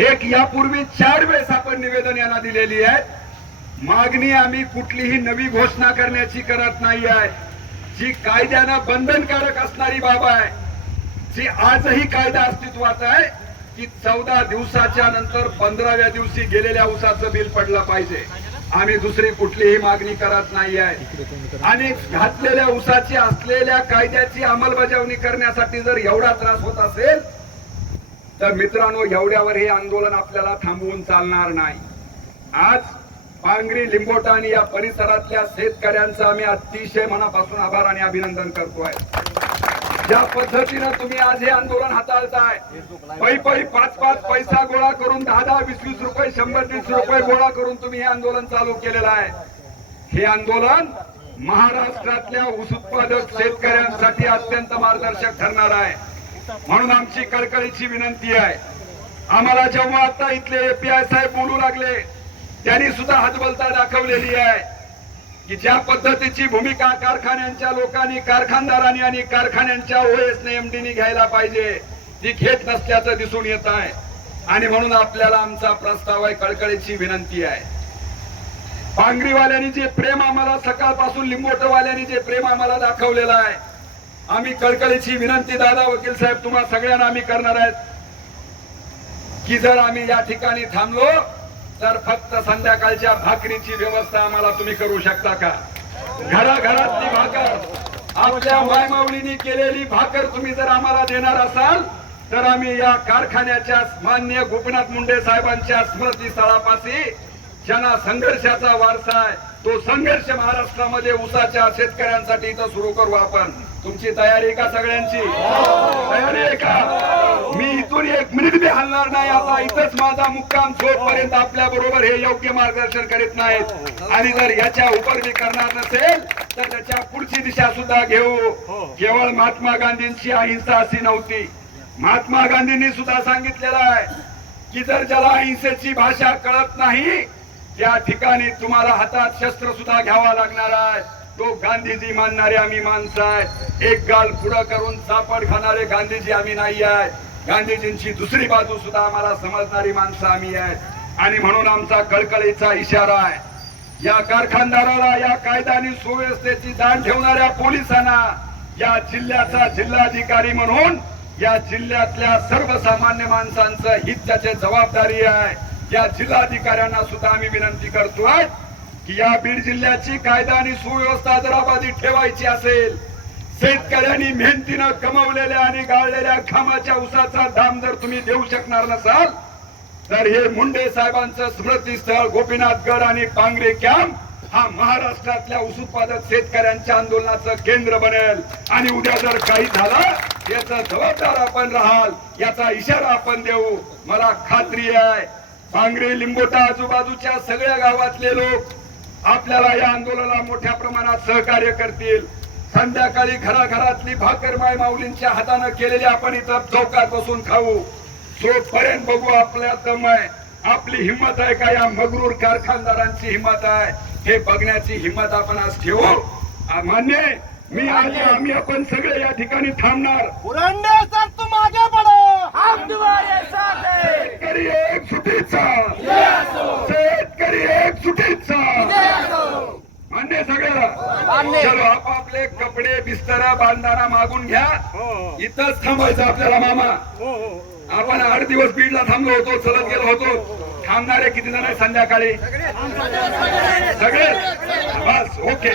एक यापूर्वी 4 वेळेस आपण निवेदन यांना दिलेली आहे. मागणी आम्ही कुठलीही नवी घोषणा करण्याची करत नाही आहे. जी कायद्यानं बंधनकारक असणारी बाब आहे, जी आजही कायदा अस्तित्वात आहे, की 14 दिवसाच्या नंतर 15व्या दिवशी गेलेल्या ऊसाचं बिल पडलं पाहिजे. आम्ही दुसरी कुठलीही मागणी करत नाही आहे. आणि घातलेल्या ऊसाची असलेल्या कायद्याची अंमलबजावणी करण्यासाठी जर एवढा त्रास होत असेल तर मित्रांनो, एवढ्यावर हे आंदोलन आपल्याला थांबवून चालणार नाही. आज पांगरी, लिंबोटा आणि या परिसरातल्या शेतकऱ्यांचं आम्ही अतिशय मनापासून आभार आणि अभिनंदन करतोय. ज्या पद्धतीनं तुम्ही आज हे आंदोलन हाताळताय, पै 5 पैसा गोळा करून 10 20 रुपये 100 रुपये गोळा करून तुम्ही हे आंदोलन चालू केलेलं आहे. हे आंदोलन महाराष्ट्रातल्या ऊस उत्पादक शेतकऱ्यांसाठी अत्यंत मार्गदर्शक ठरणार आहे. म्हणून आमची कळकळीची विनंती आहे, आम्हाला जेव्हा आता इथले एपीआय साहेब बोलू लागले, त्यांनी सुद्धा हतबलता दाखवलेली आहे की ज्या पद्धतीची भूमिका कारखान्यांच्या लोकांनी, कारखानदारांनी आणि कारखान्यांच्या ओएसने एमडीनी घ्यायला पाहिजे, ती घेत नसल्याचं दिसून येत आहे. आणि म्हणून आपल्याला आमचा प्रस्ताव आहे, कळकळीची विनंती आहे. पांगरीवाल्यांनी जे प्रेम आम्हाला सकाळपासून, लिंबोटवाल्यांनी जे प्रेम आम्हाला दाखवलेलं आहे, आम्ही कळकळीची विनंती दादा वकील साहेब तुम्हा सगळ्यांना आम्ही करणार आहेत की जर आम्ही या ठिकाणी थांबलो तर फक्त संध्याकाळच्या भाकरीची व्यवस्था आम्हाला तुम्ही करू शकता का? घराघरातली भाकर, आपल्या मायमाऊलींनी केलेली भाकर तुम्ही जर आम्हाला देणार असाल तर आम्ही या कारखान्याच्या माननीय गोपीनाथ मुंडे साहेबांच्या स्मृती स्थळापाशी ज्यांना संघर्षाचा वारसा आहे, तो संघर्ष महाराष्ट्रामध्ये ऊसाच्या शेतकऱ्यांसाठी इथं सुरू करू आपण. तुमची तयारी आहे का? सगळ्यांची तयारी आहे का? मी इथून 1 मिनिट बी हलणार नाही. आता इथंच माझा मुक्काम जोपर्यंत आपल्या बरोबर हे योग्य मार्गदर्शन करीत नाहीत आणि जर याच्या उपर मी करणार नसेल तर त्याच्या पुढची दिशा सुद्धा घेऊ. केवळ महात्मा गांधींची अहिंसा अशी नव्हती. महात्मा गांधींनी सुद्धा सांगितलेलं आहे की जर ज्याला अहिंसेची भाषा कळत नाही त्या ठिकाणी तुम्हाला हातात शस्त्र सुद्धा घ्यावा लागणार आहे. तो गांधीजी मानणारे आम्ही माणसं आहे. एक गाल पुढं करून सापड खाणारे गांधीजी आम्ही नाही आहे. गांधीजींची दुसरी बाजू सुद्धा आम्हाला समजणारी माणसं आम्ही आहे. आणि म्हणून आमचा कळकळीचा इशारा आहे या कारखानदाराला, या कायदा आणि सुव्यवस्थेची जाण ठेवणाऱ्या पोलिसांना, या जिल्ह्याचा जिल्हाधिकारी म्हणून या जिल्ह्यातल्या सर्वसामान्य माणसांचं हित त्याची जबाबदारी आहे. या जिल्हाधिकाऱ्यांना सुद्धा आम्ही विनंती करतोय की या बीड जिल्ह्याची कायदा आणि सुव्यवस्था जर अबाधित ठेवायची असेल, शेतकऱ्यांनी मेहनतीनं कमवलेल्या आणि गाळलेल्या घामाच्या ऊसाचा दाम जर तुम्ही देऊ शकणार नसाल तर हे मुंडे साहेबांचं स्मृतीस्थळ गोपीनाथगड आणि पांगरी कॅम्प हा महाराष्ट्रातल्या ऊस उत्पादक शेतकऱ्यांच्या आंदोलनाचं केंद्र बनेल. आणि उद्या जर काही झालं याचा जबाबदार आपण राहाल, याचा इशारा आपण देऊ. मला खात्री आहे पांगरी, लिंबोटा आजूबाजूच्या सगळ्या गावातले लोक आपल्याला या आंदोलनाला मोठ्या प्रमाणात सहकार्य करतील. संध्याकाळी घराघरातली भाकर माय माऊलींच्या हाताने केलेली आपण इथं चौकात बसून खाऊ. जोपर्यंत बघू आपल्या दम आहे, आपली हिंमत आहे का या मगरूर कारखानदारांची हिंमत आहे, हे बघण्याची हिंमत आपण आज ठेवू. मान्य मी आणि आम्ही आपण सगळे या ठिकाणी थांबणार. तुम आगे बढ़ो, हम तुम्हारे साथ हैं. शेतकरी एकजुटीचा, शेतकरी एकजुटीचा मान्य सगळ्याला. चलो आपापले कपडे बिस्तर बांधणारा मागून घ्या. इथंच थांबायचं आपल्याला मामा. आपण 8 दिवस बीडला थांबलो होतो, चलत गेलो होतो. थांबणारे किती जण आहे संध्याकाळी? सगळे बस ओके.